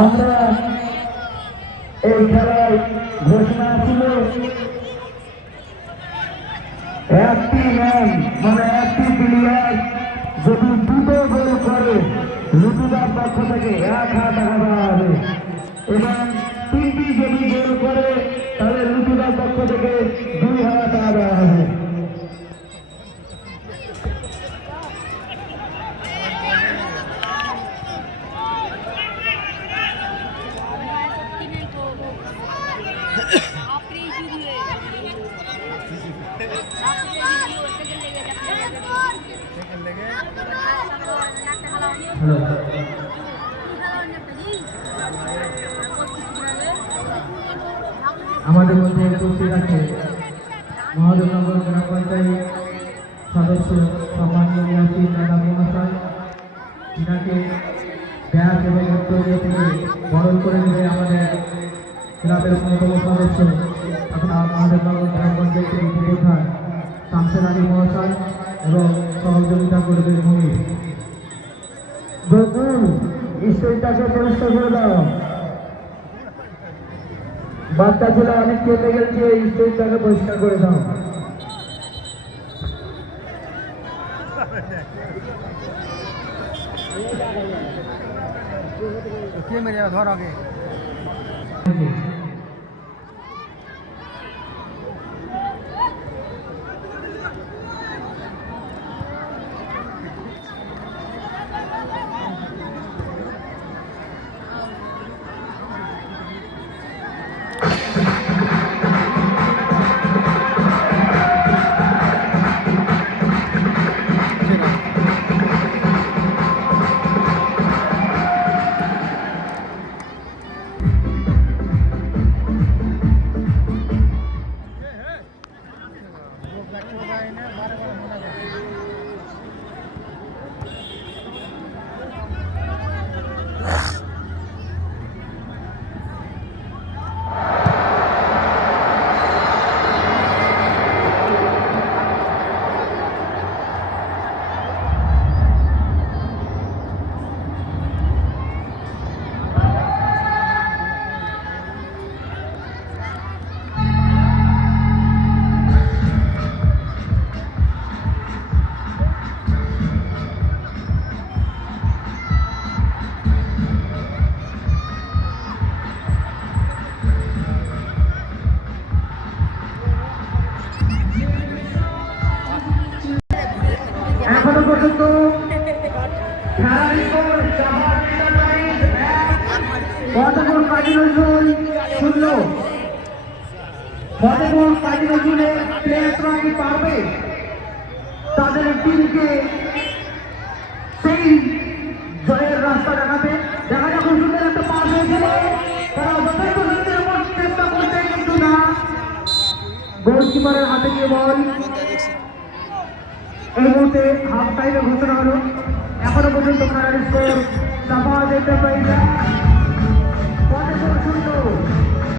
আমরা এই খেলায় ঘোষণা ছিল একটি ম্যান মানে একটি প্লেয়ার যদি দুটো গোল করে লুটুদার পক্ষ থেকে 1,000 টাকা দেওয়া হবে এবং 3টি যদি গোল করে তাহলে লুটুদার পক্ষ থেকে 2,000 টাকা দেওয়া হবে। আমাদের মধ্যে উপস্থিত আছে মহাদেবনগর গ্রাম পঞ্চায়েত সদস্য সম্মানীয় ইয়াসিন দাদা মহাশয়, যিনাকে ব্যাস এবং উত্তরীয় থেকে বরণ করে নেবে আমাদের ক্লাবের অন্যতম সদস্য তথা মহাদেবনগর গ্রাম পঞ্চায়েতের উপপ্রধান শামসের আলী মহাশয় এবং সহযোগিতা করবে মনির। বকুল স্টেজটাকে পরিষ্কার করে দাও, বাচ্চা ছেলে অনেক কেটে গেছে, এই স্টেজটাকে পরিষ্কার করে দাও। ধর আগে এখনো পর্যন্ত ফতেপুর কাজী নজরুল 0, ফতেপুর কাজী নজরুলের প্লেয়াররা কি পারবে তাদের টিমকে সেই জয়ের রাস্তা দেখাতে? দেখা যাক সুন্দর একটা পাস হয়েছিল, তারা যথেষ্ট চেষ্টা করছে কিন্তু না, গোলকিপারের হাতে গিয়ে বল। এই মুহূর্তে হাফ টাইমে ঘোষণা হলো, এখনো পর্যন্ত খেলার স্কোর চাপা যেতে পারি না, 0।